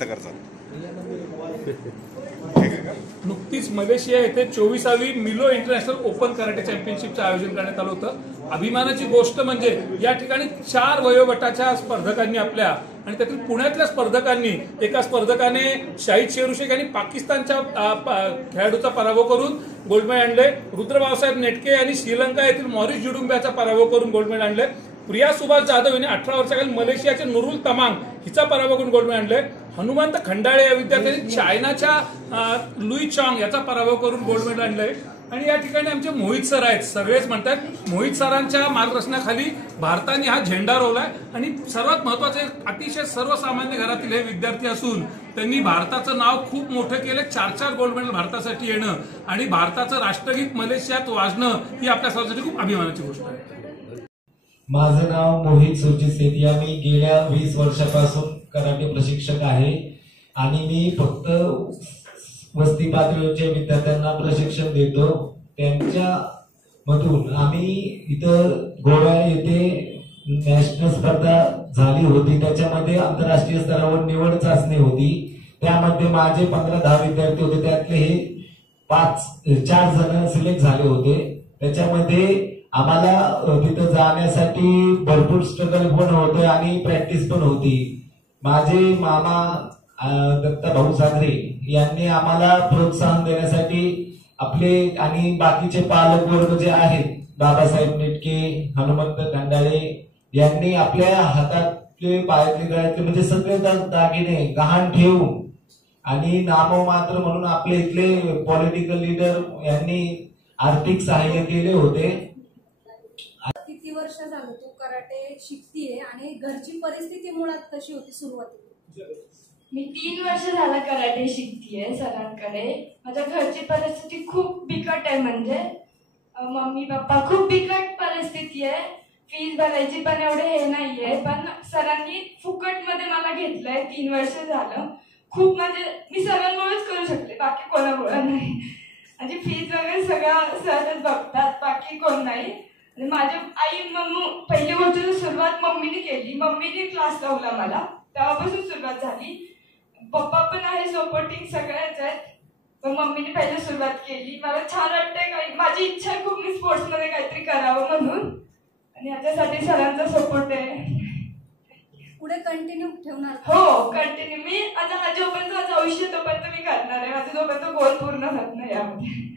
आता करतात. नुकतीच मलेशिया येथे 24वी मिलो इंटरनॅशनल ओपन कराटे चॅम्पियनशिपचं आयोजन करण्यात आलं होतं. अभिमानाची गोष्ट म्हणजे या ठिकाणी 4 वयोगटाच्या स्पर्धकांनी आपल्या आणि त्यातील पुण्यातल्या स्पर्धकांनी एका स्पर्धकाने शाहिद शेरुशेख आणि पाकिस्तानच्या खेळाडूचा पराभव करून गोल्ड मेडल आणले. रुद्र बाळासाहेब नेटके यांनी श्रीलंका येथील मॉरिस जुडुंब्याचा पराभव करून गोल्ड मेडल आणले. प्रिया सुभाष जाधव यांनी 18 वर्षाखालील मलेशियाचे नुरुल तमांग हिचा पराभव करून गोल्ड मेडल आणले. हनुमंत खंडाळे या विद्यार्थ्यांनी चायनाच्या लुई चॉंग याचा पराभव करून गोल्ड मेडल आणलंय. आणि या ठिकाणी आमचे मोहित सर आहेत. सगळेच म्हणतात मोहित सरांच्या मार्गदर्शनाखाली भारताने हा झेंडा रोवलाय. आणि सर्वात महत्वाचे अतिशय सर्वसामान्य घरातील हे विद्यार्थी असून त्यांनी भारताचं नाव खूप मोठं केलं. 4 गोल्ड मेडल भारतासाठी येणं आणि भारताचं राष्ट्रगीत मलेशियात वाजणं ही आपल्या सर्वांसाठी खूप अभिमानाची गोष्ट आहे. माझं नाव मोहित सुरजित सेतिया. मी गेल्या 20 वर्षापासून कराटे प्रशिक्षक आहे आणि मी फक्त वस्ती पातळीवरच्या विद्यार्थ्यांना प्रशिक्षण देतो. त्यांच्या मधून आम्ही इथं गोवा येथे नॅशनल स्पर्धा झाली होती. त्याच्यामध्ये आंतरराष्ट्रीय स्तरावर निवड चाचणी होती. त्यामध्ये माझे 15-10 विद्यार्थी होते. त्यातले हे 4 जण सिलेक्ट झाले होते. त्याच्यामध्ये आम्हाला तिथं जाण्यासाठी भरपूर स्ट्रगल पण होते आणि प्रॅक्टिस पण होती. माझे मामा दत्ता भाऊ सागरे यांनी आम्हाला प्रोत्साहन देण्यासाठी आपले आणि बाकीचे पालक वर्ग जे आहेत बाबासाहेब नेटके, हनुमंत खंडाळे यांनी आपल्या हातातले पायातले गळ्यातले म्हणजे सगळे दागिने गहाण ठेवून आणि नाममात्र म्हणून आपले इथले पॉलिटिकल लीडर यांनी आर्थिक सहाय्य केले होते. किती वर्ष झालं तू कराटे शिकतीये आणि घरची परिस्थिती मुळात कशी होती सुरुवातीला? मी 3 वर्ष झाला कराटे शिकतीये सरांकडे. माझ्या घरची परिस्थिती खूप बिकट आहे. म्हणजे मम्मी पप्पा खूप बिकट परिस्थिती आहे. फीस भरायची पण एवढे हे नाहीये. पण सरांनी फुकट मध्ये मला घेतलंय. 3 वर्ष झालं. खूप म्हणजे मी सरांमुळेच करू शकते, बाकी कोणामुळे नाही. म्हणजे फीस वगैरे सगळं सरच बघतात, बाकी कोण नाही. माझ्या आई पहिली गोष्ट सुरुवात मम्मीने केली. मम्मीने क्लास लावला मला, तेव्हापासून सुरुवात झाली. पप्पा पण आहे सपोर्टिंग, सगळ्याच आहेत. पण मम्मीने पहिली सुरुवात केली. मला छान वाटतंय. माझी इच्छा आहे खूप मी स्पोर्ट्स मध्ये काहीतरी करावं म्हणून. आणि याच्यासाठी सरांचा सपोर्ट आहे. पुढे कंटिन्यू ठेवणार? हो, कंटिन्यू. मी आता जोपर्यंत माझं आयुष्य तोपर्यंत मी करणार आहे. माझं जोपर्यंत गोल पूर्ण होत नाही यामध्ये.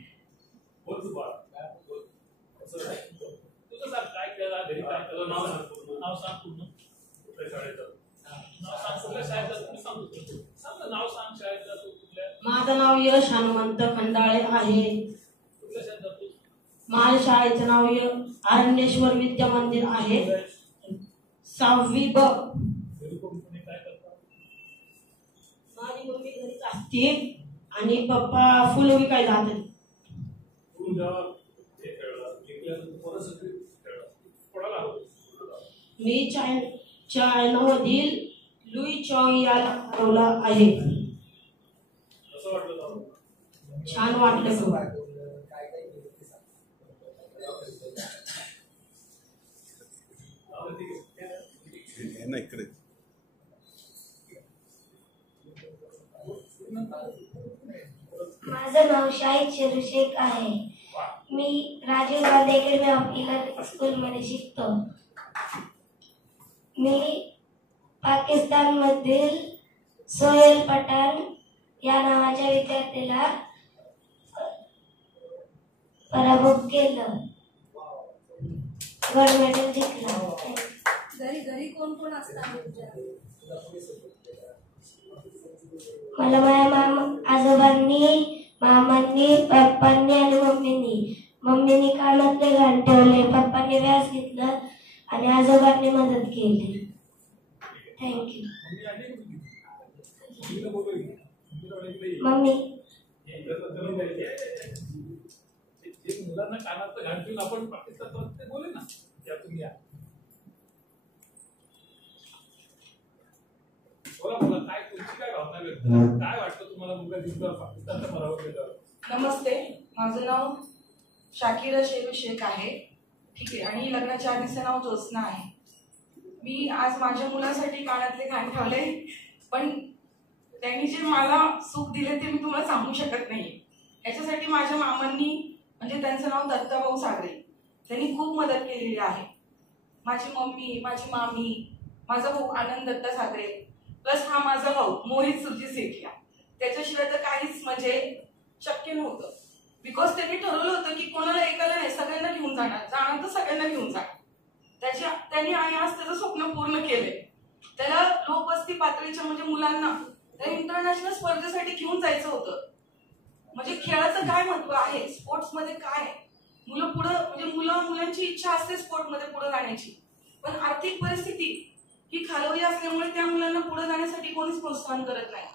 माझं नाव यश हनुमंत खंडाळे आहे. माझ्या शाळेचं नाव अरण्येश्वर विद्या मंदिर आहे. 6वी ब. माझी मम्मी घरीच असते आणि पप्पा फुलं विकायला जातात. मी चायनामधील लुई चॉंग याला हरवला आहे. छान वाटलं खूप. इकडे माझं नाव शाहिद शेरुशेख आहे. मी राजीव गांधी अकॅडमी ऑफ इलर स्कूलमध्ये शिकतो. मी पाकिस्तानमधील सोहेल पठाण या नावाच्या विद्यार्थ्याला पराभूत केलं. गोल्ड मेडल जिंकलं. घरी कोण कोण असतात तुझ्या? मला माझ्या आजोबांनी, मामांनी, पप्पांनी आणि मम्मीनी कानातले घाण ठेवले. पप्पांनी व्यास घेतलं आणि आजोबांनी मदत केली. थँक्यू. मम्मी मुलांना कानातलं घाण ठेवून आपण पाकिस्तान बोले ना या तुम्ही या काय तुमची काय भावना व्यक्त काय वाटतं तुम्हाला मुलगा जिंकला पाकिस्तानचा पराभव केला? नमस्ते, माझं नाव शाकिरा शेख आहे. ठीक आहे. आणि लग्नाच्या आधीचं नाव ज्योत्स्ना आहे. मी आज माझ्या मुलासाठी कानातले घाण ठेवले, पण त्यांनी जे मला सुख दिले ते मी तुम्हाला सांगू शकत नाही. याच्यासाठी माझ्या मामांनी, म्हणजे त्यांचं नाव दत्ताभाऊ सागरे, त्यांनी खूप मदत केलेली आहे. माझी मम्मी, माझी मामी, माझा भाऊ आनंद दत्ता सागरे, प्लस हा माझा भाऊ मोहित सुरजी सेठिया. त्याच्याशिवाय तर काहीच म्हणजे शक्य नव्हतं. बिकॉज त्यांनी ठरवलं होतं की कोणाला एकाला नाही, सगळ्यांना घेऊन जाणार तर सगळ्यांना घेऊन जाणार. त्यांनी आणि आज त्याचं स्वप्न पूर्ण केलंय. त्याला लोकवस्ती पातळीच्या म्हणजे मुलांना इंटरनॅशनल स्पर्धेसाठी घेऊन जायचं होतं. म्हणजे खेळाचं काय महत्व आहे, स्पोर्ट्समध्ये काय, मुलं पुढं म्हणजे मुलांची इच्छा असते स्पोर्टमध्ये पुढे जाण्याची, पण आर्थिक परिस्थिती ही खालवली असल्यामुळे त्या मुलांना पुढे जाण्यासाठी कोणीच प्रोत्साहन करत नाही.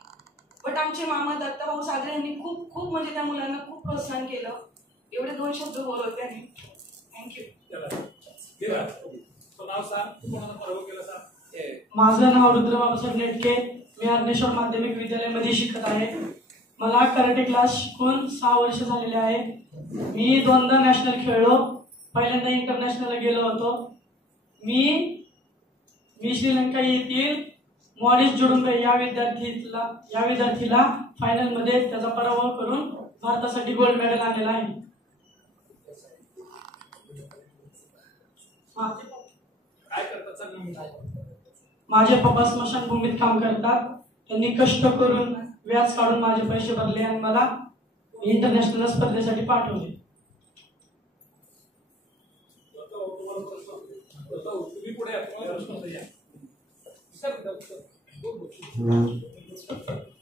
बट आमचे मामा दत्ताभाऊ सागरे यांनी खूप खूप म्हणजे त्या मुलांना खूप प्रोत्साहन केलं. एवढे 2 शब्द बोलवते त्यांनी. थँक्यू. माझं नाव रुद्र बाबासाहेब नेटके. मी अर्नेश्वर माध्यमिक विद्यालयामध्ये शिकत आहे. मला कराटे क्लास शिकून 6 वर्ष झालेले आहे. मी 2दा नॅशनल खेळलो. पहिल्यांदा इंटरनॅशनल गेलो होतो. मी श्रीलंका येथील मॉरिस जुडुंबे या विद्यार्थीला फायनल मध्ये त्याचा पराभव करून भारतासाठी गोल्ड मेडल आणलेला आहे. माझे पप्पा स्मशानभूमीत काम करतात. त्यांनी कष्ट करून व्याज काढून माझे पैसे भरले आणि मला इंटरनॅशनल स्पर्धेसाठी पाठवले.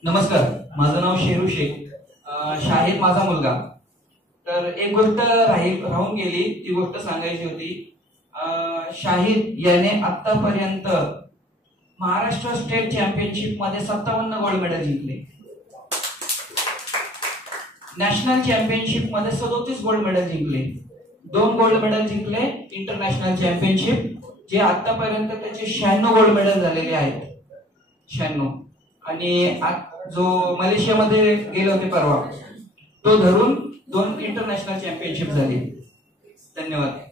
नमस्कार, माझं नाव शेरू शेख. शाहिद माझा मुलगा. तर एक गोष्ट राहून गेली, ती गोष्ट सांगायची होती. शाहिद याने आतापर्यंत महाराष्ट्र स्टेट चॅम्पियनशिप मध्ये 57 गोल्ड मेडल जिंकले. नॅशनल चॅम्पियनशिप मध्ये 37 गोल्ड मेडल जिंकले. 2 गोल्ड मेडल जिंकले इंटरनॅशनल चॅम्पियनशिप, जे आतापर्यंत त्याचे 96 गोल्ड मेडल झालेले आहेत. 96. आणि जो मलेशियामध्ये गेले होते परवा, तो धरून 2 इंटरनॅशनल चॅम्पियनशिप झाली. धन्यवाद.